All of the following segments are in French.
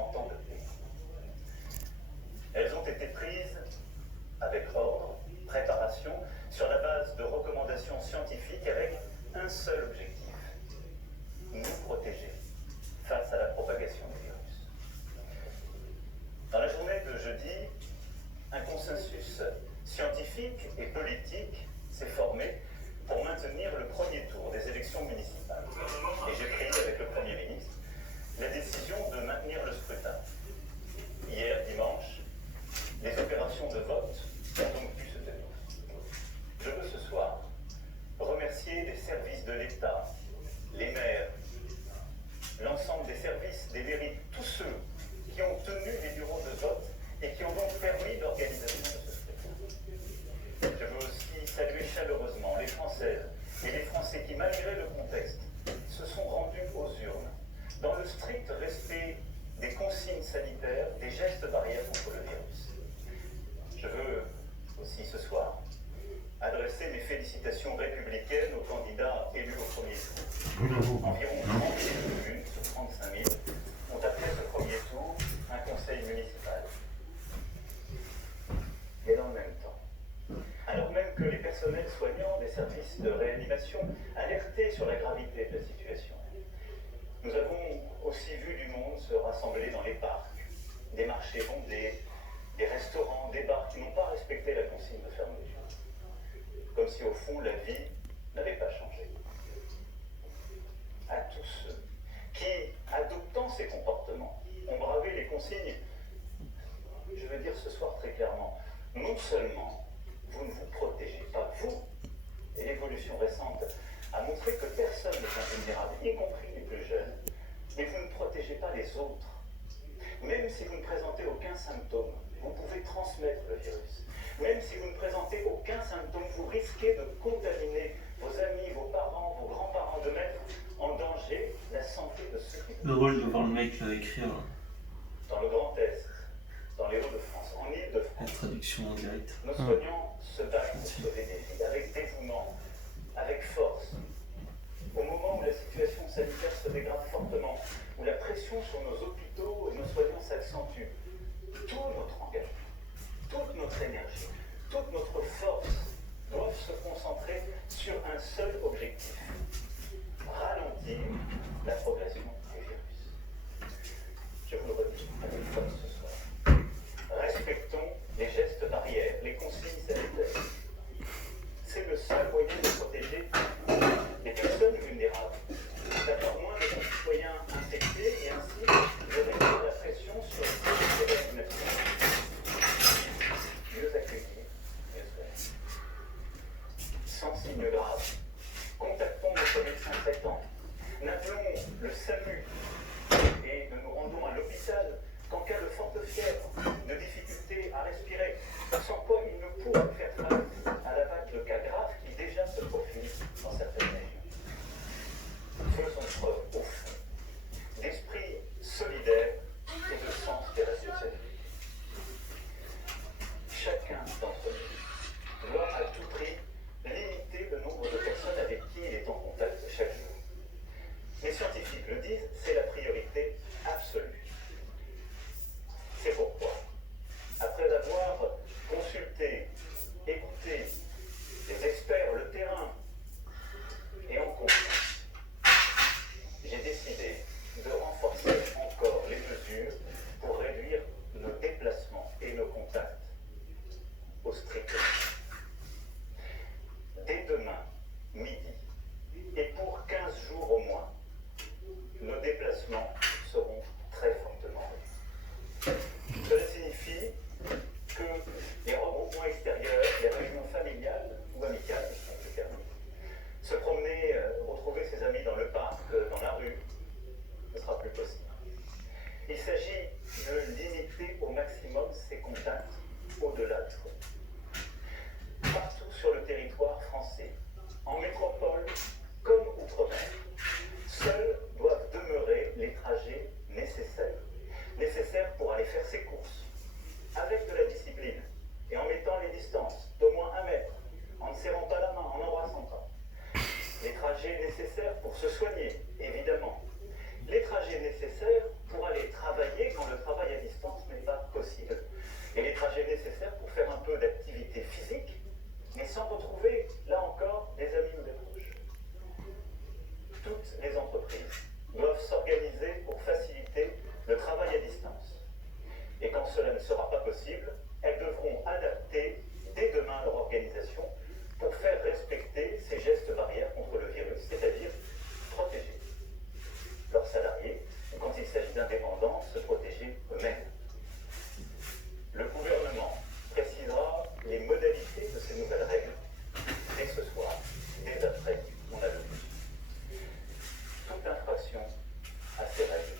en temps de paix. Elles ont été prises avec ordre, préparation, sur la base de recommandations scientifiques avec un seul objectif: nous protéger face à la propagation du virus. Dans la journée de jeudi, un consensus scientifique et politique s'est formé pour maintenir le premier tour des élections municipales. Et j'ai pris avec le Premier ministre la décision de maintenir le scrutin. Hier dimanche, les opérations de vote ont donc pu se tenir. Je veux ce soir remercier les services de l'État, les maires, l'ensemble des services, des mairies, tous ceux qui ont tenu les bureaux de vote et qui ont donc permis l'organisation de ce scrutin. Je veux aussi saluer chaleureusement les Françaises et les Français qui, malgré le contexte, se sont rendus aux urnes dans le strict respect des consignes sanitaires, des gestes barrières contre le virus. Je veux aussi ce soir adresser mes félicitations républicaines aux candidats élus au premier tour. Environ 30 000 communes sur 35 000 ont après ce premier tour un conseil municipal. Et dans le même temps, alors même que les personnels soignants des services de réanimation alertaient sur la gravité de la situation, nous avons aussi vu du monde se rassembler dans les parcs, des marchés bondés, des restaurants, des bars qui n'ont pas respecté la consigne de fermeture. Comme si au fond la vie n'avait pas changé. À tous ceux qui, adoptant ces comportements, ont bravé les consignes, je veux dire ce soir très clairement, non seulement vous ne vous protégez pas, vous, et l'évolution récente a montré que personne n'est invulnérable, y compris les plus jeunes, mais vous ne protégez pas les autres. Même si vous ne présentez aucun symptôme, vous pouvez transmettre le virus. Même si vous ne présentez aucun symptôme, vous risquez de contaminer vos amis, vos parents, vos grands-parents, de mettre en danger la santé de ceux qui... Le rôle de voir le mec écrire. Dans le Grand Est, dans les Hauts-de-France, en Île-de-France, La traduction en direct. nos soignants se battent pour sauver des vies, avec dévouement, avec force. Au moment où la situation sanitaire se dégrade fortement, où la pression sur nos hôpitaux et nos soignants s'accentue, tout notre engagement, toute notre énergie, toute notre force doivent se concentrer sur un seul objectif: ralentir la progression du virus. Je vous le redis avec force ce soir. Respectons les gestes barrières, les consignes sanitaires. C'est le seul moyen de protéger les personnes vulnérables, d'avoir moins de concitoyens infectés et ainsi de réduire la pression sur les services de réanimation. Mieux accueillir, mieux soigner. Sans signe grave, contactons notre médecin traitant. N'appelons le SAMU et ne nous rendons à l'hôpital qu'en cas de forte fièvre, de difficulté à respirer, sans quoi il ne pourra faire face à la vague de cas graves qui déjà se profile dans certaines régions. Faisons preuve au fond d'esprit solidaire et de sens des responsabilités. Chacun d'entre nous doit à tout prix limiter le nombre de personnes avec qui il est en contact chaque jour. Les scientifiques le disent, c'est la priorité absolue. C'est pourquoi, après avoir consulté, écouté les experts, le terrain, et en confiance, j'ai décidé de renforcer encore les mesures pour réduire nos déplacements et nos contacts au strict. Dès demain, midi, et pour 15 jours au moins, nos déplacements seront très fortement réduits. Cela signifie que les regroupements extérieurs, les réunions familiales ou amicales sont plus terminées. Se promener, retrouver ses amis dans le parc, dans la rue, ne sera plus possible. Il s'agit de limiter au maximum ces contacts au-delà de soi. Partout sur le territoire français, en métropole comme outre-mer, seuls doivent demeurer les trajets nécessaires pour aller faire ses courses, avec de la discipline et en mettant les distances d'au moins 1 mètre, en ne serrant pas la main, en n'embrassant pas. Les trajets nécessaires pour se soigner, évidemment. Les trajets nécessaires pour aller travailler quand le sera pas possible, elles devront adapter dès demain leur organisation pour faire respecter ces gestes barrières contre le virus, c'est-à-dire protéger leurs salariés, ou quand il s'agit d'indépendants, se protéger eux-mêmes. Le gouvernement précisera les modalités de ces nouvelles règles dès ce soir, dès après mon allocution. Toute infraction à ces règles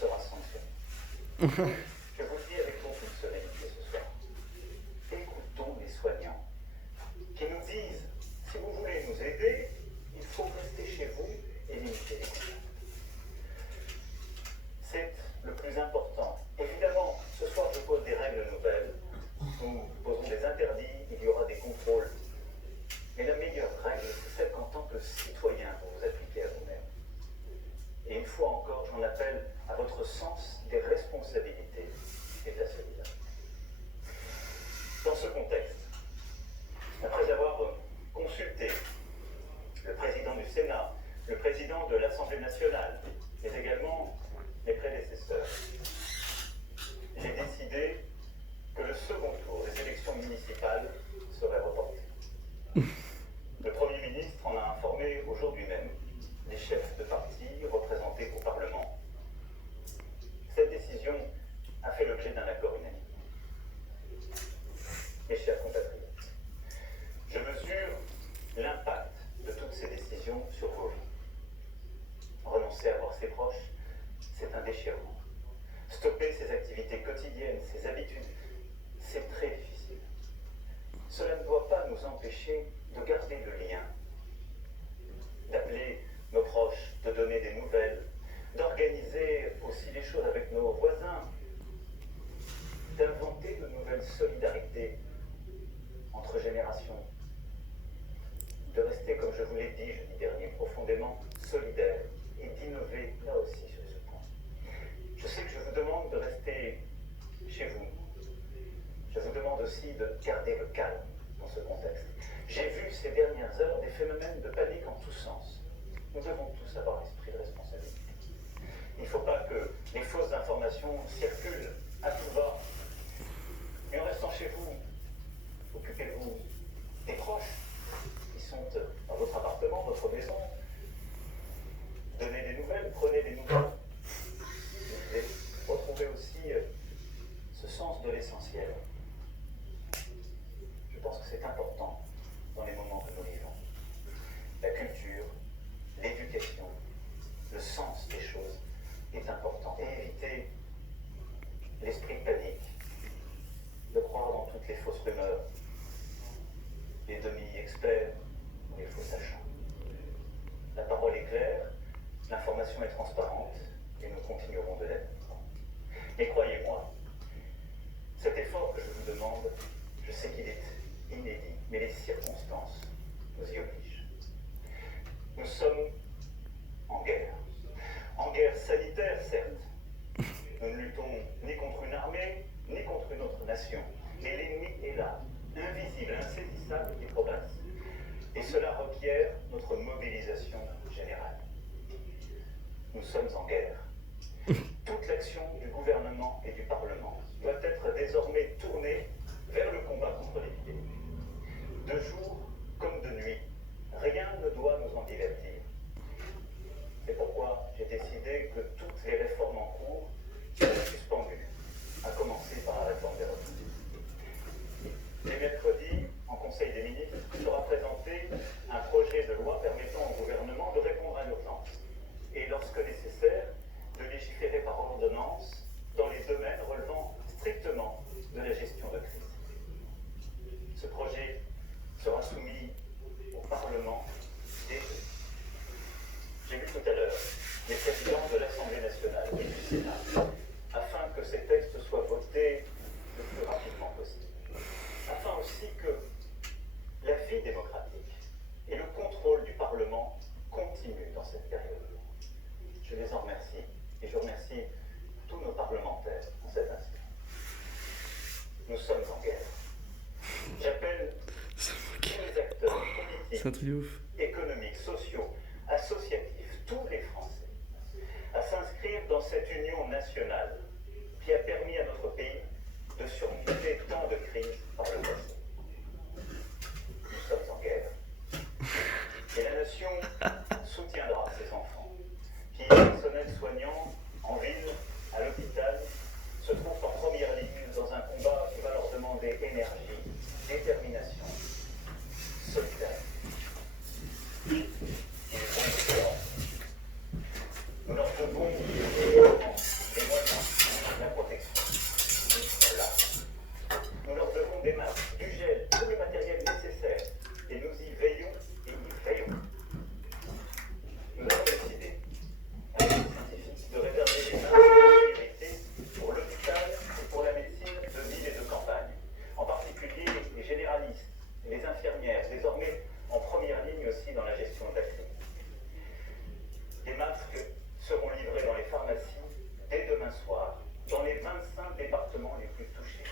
sera sanctionnée. Je vous le dis avec beaucoup de solennité ce soir. Écoutons les soignants qui nous disent, si vous voulez nous aider, il faut rester chez vous et limiter les contacts. C'est le plus important. Évidemment, ce soir je pose des règles nouvelles. Nous posons des interdits, il y aura des contrôles. Mais la meilleure règle, c'est celle qu'en tant que citoyen, vous vous appliquez à vous-même. Et une fois encore, j'en appelle à votre sens des responsabilités et de la solidarité. Dans ce contexte, après avoir consulté le président du Sénat, le président de l'Assemblée nationale, mais également mes prédécesseurs, j'ai décidé que le second tour des élections municipales serait reporté. Le Premier ministre en a informé aujourd'hui même les chefs de parti représentés au Parlement. Cette décision a fait l'objet d'un accord unanime. Mes chers compatriotes, je mesure l'impact de toutes ces décisions sur vos vies. Renoncer à voir ses proches, c'est un déchirement. Stopper ses activités quotidiennes, ses habitudes, c'est très difficile. Cela ne doit pas nous empêcher de garder le lien, d'appeler nos proches, de donner des nouvelles, d'organiser aussi les choses avec nos voisins, d'inventer de nouvelles solidarités entre générations, de rester, comme je vous l'ai dit jeudi dernier, profondément solidaires et d'innover là aussi sur ce point. Je sais que je vous demande de rester chez vous. Je vous demande aussi de garder le calme dans ce contexte. J'ai vu ces dernières heures des phénomènes de panique en tous sens. Nous devons tous avoir l'esprit de responsabilité. Il ne faut pas que les fausses informations circulent à tout va. Mais en restant chez vous, occupez-vous des proches qui sont dans votre appartement, votre maison. Donnez des nouvelles, prenez des nouvelles. Et retrouvez aussi ce sens de l'essentiel. Je pense que c'est important dans les moments que nous vivons. La culture, l'éducation, le sens des choses est important. Et éviter l'esprit de panique, de croire dans toutes les fausses rumeurs, les demi-experts ou les faux sachants. La parole est claire, l'information est transparente et nous continuerons de l'être. Et croyez-moi, cet effort que je vous demande, je sais qu'il est inédit, mais les circonstances nous y obligent. Nous sommes en guerre. En guerre sanitaire, certes. Nous ne luttons ni contre une armée, ni contre une autre nation. Mais l'ennemi est là, invisible, insaisissable et progresse. Et cela requiert notre mobilisation générale. Nous sommes en guerre. Toute l'action du gouvernement et du Parlement doit être désormais tournée vers le combat contre l'épidémie. De jour comme de nuit, rien ne doit nous en divertir. C'est pourquoi j'ai décidé que toutes les réformes en cours seraient suspendues, à commencer par la réforme des retraites. Et mercredi, en Conseil des ministres, sera présenté un projet de loi permettant au gouvernement de répondre à l'urgence et, lorsque nécessaire, de légiférer par ordonnance dans les domaines relevant strictement de la gestion de crise. Ce projet sera soumis au Parlement dès jeudi. J'ai vu tout à l'heure les présidents de l'Assemblée nationale et du Sénat, afin que ces textes soient votés le plus rapidement possible. Afin aussi que la vie démocratique et le contrôle du Parlement continuent dans cette période. Je les en remercie et je remercie tous nos parlementaires en cet instant. Nous sommes en guerre. J'appelle tous les acteurs politiques, économiques, sociaux, associatifs, tous les Français, à s'inscrire dans cette union nationale qui a permis à notre pays de surmonter tant de crises par le passé. Nous sommes en guerre. Et la nation soutiendra ses enfants, qui, personnel soignant, en ville, à l'hôpital, se trouvent en première ligne dans un combat qui va leur demander énergie, détermination, solidarité. Ils vont de dehors. Nous leur devons les moyens, la protection. Ils sont là. Nous leur devons des masques, du gel, tout le matériel nécessaire. Et nous y veillons et y veillons. Nous avons décidé, avec les scientifiques, de réserver des masques de priorité pour l'hôpital et pour la médecine de ville et de campagne. En particulier les généralistes, les infirmières, désormais en première ligne aussi dans la gestion de la crise. Les masques seront livrés dans les pharmacies dès demain soir, dans les 25 départements les plus touchés.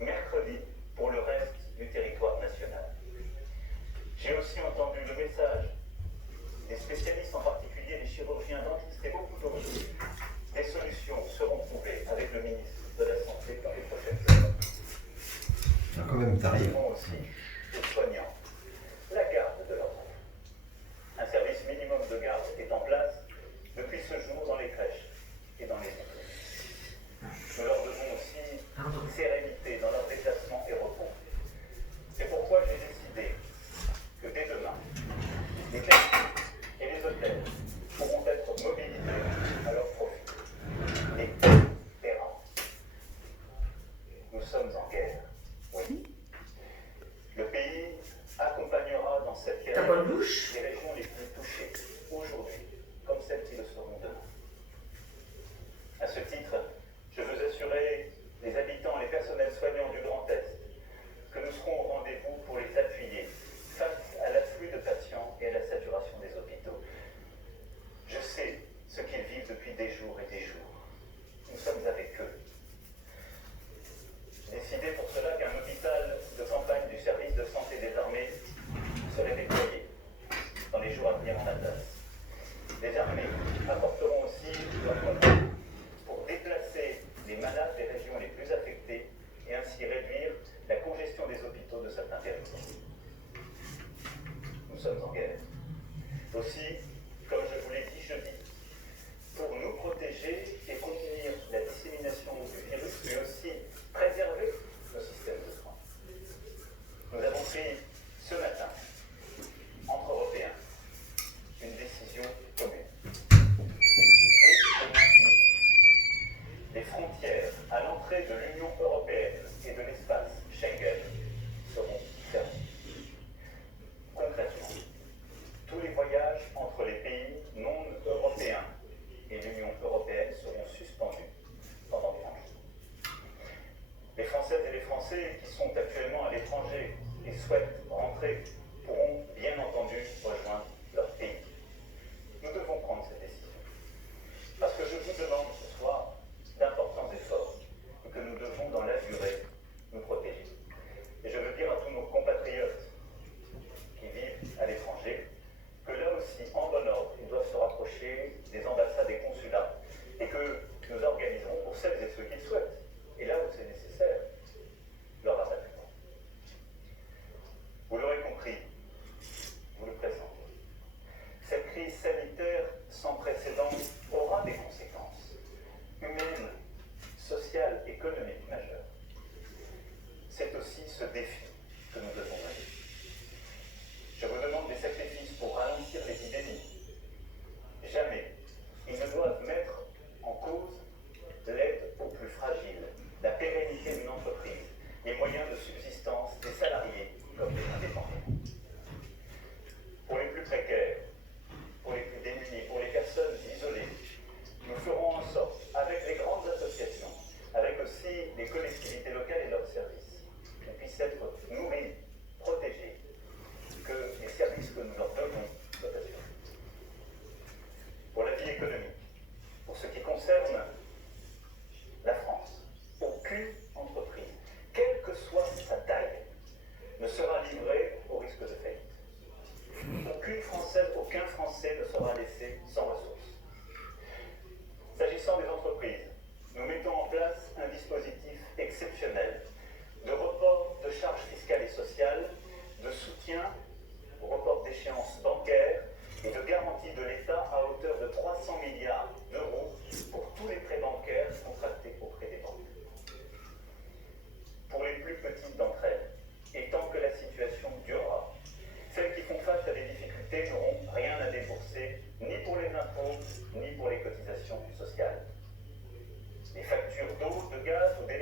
Mercredi, pour le reste du territoire national. J'ai aussi entendu le message des spécialistes, en particulier les chirurgiens dentistes et beaucoup d'autres. Des solutions seront trouvées avec le ministre de la Santé dans les prochaines heures. Quand même, t'arrives. Ils font aussi les soignants la garde de leurs enfants. Un service minimum de garde est en place depuis ce jour dans les crèches et dans les écoles. Nous leur devons aussi sérénité dans leurs déplacements et repos. C'est pourquoi j'ai décidé que dès demain, les cliniques et les hôtels pourront être mobilisés à leur profit. Les terrains. Nous sommes en guerre, oui. Le pays accompagnera dans cette guerre Ta bonne bouche. les régions les plus touchées aujourd'hui, comme celles qui le seront demain. À ce titre, je veux assurer les habitants et les personnels soignants du Grand Est que nous serons au rendez-vous pour les appuyer face à l'afflux de patients et à la saturation des hôpitaux. Je sais ce qu'ils vivent depuis des jours et des jours. Nous sommes avec eux. Décidé pour cela qu'un hôpital de campagne du service de santé des armées serait déployé dans les jours à venir en Alsace. Les armées apporteront aussi leur moyen pour déplacer les malades des régions les plus affectées et ainsi réduire la congestion des hôpitaux de certains territoires. Nous sommes en guerre. Aussi, comme je vous l'ai dit jeudi, pour nous protéger et contenir la dissémination du virus, mais aussi préserver nos systèmes de soins. Nous avons pris ce matin, entre Européens, une décision commune. Les frontières à l'entrée de l'Union européenne et de l'espace Schengen seront fermées. Concrètement, tous les voyages entre les pays non européens et l'Union européenne seront suspendus pendant 30 jours. Les Françaises et les Français qui sont actuellement à l'étranger et souhaitent rentrer pourront bien entendu rejoindre leur pays. Nous devons prendre cette décision. Parce que je vous demande ce soir d'importants efforts et que nous devons dans la durée nous protéger. Et je veux dire à tous nos compatriotes qui vivent à l'étranger que là aussi, en bon ordre, ils doivent se rapprocher des ambassades et consulats et que nous organiserons pour celles et ceux qui le souhaitent, et là où c'est nécessaire, leur rapatriement. Vous l'aurez compris, vous le présente. Cette crise sanitaire sans précédent aura des conséquences humaines, sociales, économiques majeures. C'est aussi ce défi que nous devons mener. Je vous demande des sacrifices pour ralentir l'épidémie. Jamais ils ne doivent mettre en cause l'aide aux plus fragiles, la pérennité d'une entreprise, les moyens de subsistance des salariés comme des indépendants. Pour les plus précaires, pour les plus démunis, pour les personnes isolées, nous ferons en sorte, avec les grandes associations, avec aussi les collectivités locales et leurs services, qu'ils puissent être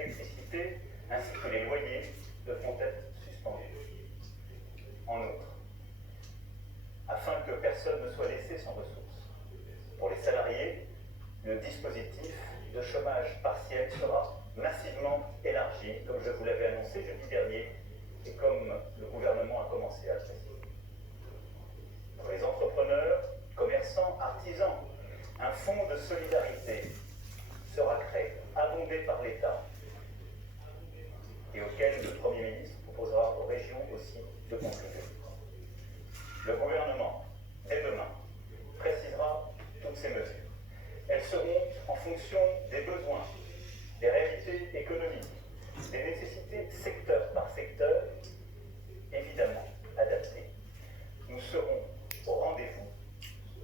l'électricité ainsi que les loyers devront être suspendus. En outre, afin que personne ne soit laissé sans ressources, pour les salariés, le dispositif de chômage partiel sera massivement élargi, comme je vous l'avais annoncé jeudi dernier et comme le gouvernement a commencé à le préciser. Pour les entrepreneurs, commerçants, artisans, un fonds de solidarité sera créé, abondé par l'État, et auquel le Premier ministre proposera aux régions aussi de contribuer. Le gouvernement, dès demain, précisera toutes ces mesures. Elles seront en fonction des besoins, des réalités économiques, des nécessités secteur par secteur, évidemment adaptées. Nous serons au rendez-vous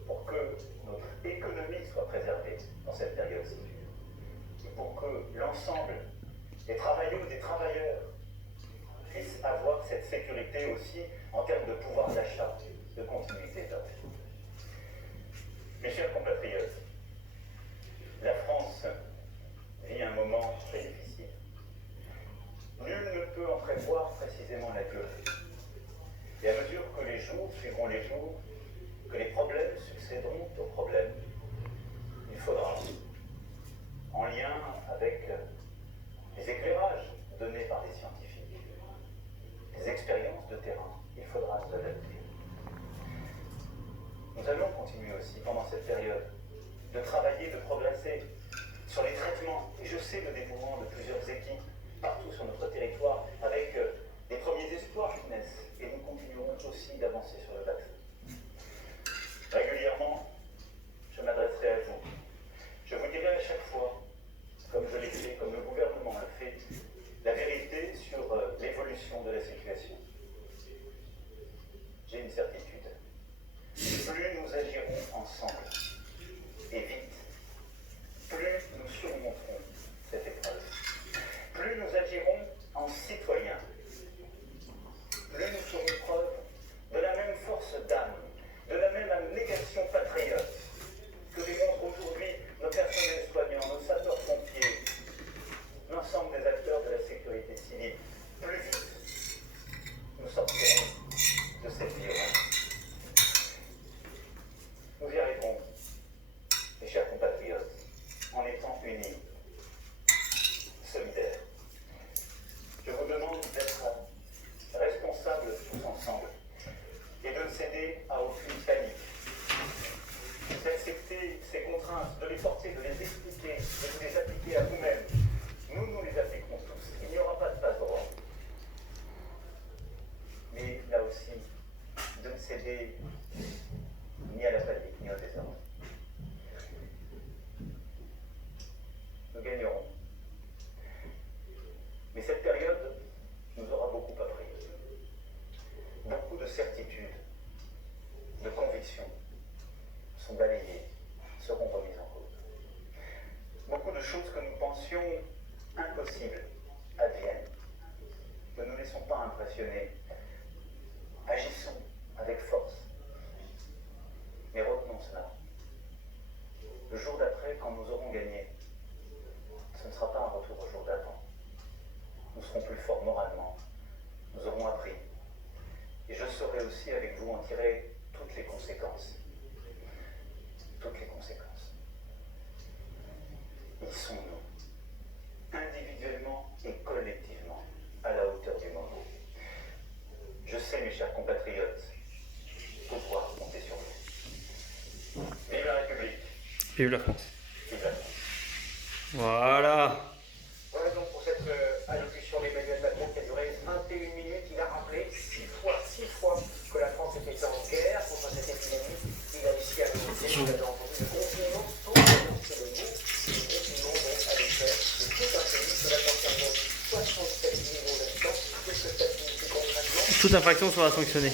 pour que notre économie soit préservée dans cette période si dure, et pour que l'ensemble des travailleuses et travailleurs puissent avoir cette sécurité aussi en termes de pouvoir d'achat, de continuité de leur vie. Mes chers compatriotes, la France vit un moment très difficile. Nul ne peut en prévoir précisément la durée. Et à mesure que les jours suivront les jours, que les problèmes succéderont aux problèmes, il faudra, en lien avec les éclairages donnés par les scientifiques, les expériences de terrain, il faudra s'adapter. Nous allons continuer aussi pendant cette période de travailler, de progresser sur les traitements. Et je sais le dévouement de plusieurs équipes partout sur notre territoire avec des premiers espoirs qui naissent. Et nous continuerons aussi d'avancer sur le vaccin. Régulièrement, je m'adresserai à vous. Je vous dirai à chaque fois, comme je l'ai fait, comme le gouvernement le fait, la vérité sur l'évolution de la situation. J'ai une certitude. Plus nous agirons ensemble, et vite, plus nous surmonterons cette épreuve. Plus nous agirons en citoyens, plus nous ferons preuve de la même force d'âme, de la même abnégation patriote que démontrent aujourd'hui nos personnels soignants, nos sapeurs-pompiers, l'ensemble des acteurs de la sécurité civile. Plus vite, nous sortirons de cette violence. Nous y arriverons, mes chers compatriotes, en étant unis, solidaires. Je vous demande d'être responsables tous ensemble et de ne céder à aucune panique. D'accepter ces contraintes, de les porter, de les expliquer, de vous les appliquer à vous-même. Nous les appliquerons tous. Il n'y aura pas de passe droit. Mais là aussi, de ne céder ni à la panique, ni au désordre. Nous gagnerons. Mais cette période nous aura beaucoup appris. Beaucoup de certitudes, de convictions sont balayées, seront remises en cause. Beaucoup de choses que nous pensions impossibles adviennent. Ne nous laissons pas impressionner. Agissons avec force. Mais retenons cela. Le jour d'après, quand nous aurons gagné, ce ne sera pas un retour au jour d'avant. Nous serons plus forts moralement. Nous aurons appris. Et je saurai aussi avec vous en tirer toutes les conséquences. Toutes les conséquences. Ils sont nous, individuellement et collectivement, à la hauteur du moment. Je sais, mes chers compatriotes, pouvoir compter sur vous. Vive la République. Vive la France. Vive la France. Voilà. Voilà donc pour cette allocution d'Emmanuel Macron qui a duré 21 minutes. Il a rappelé 6 fois que la France était en guerre contre cette épidémie. Il a aussi annoncé, vous avez entendu, le confinement sans annoncer le mot. Le confinement donc à l'échelle de tout un pays. Cela concerne donc 67 millions d'habitants. Qu'est-ce que ça signifie concrètement ? Toute infraction sera sanctionnée.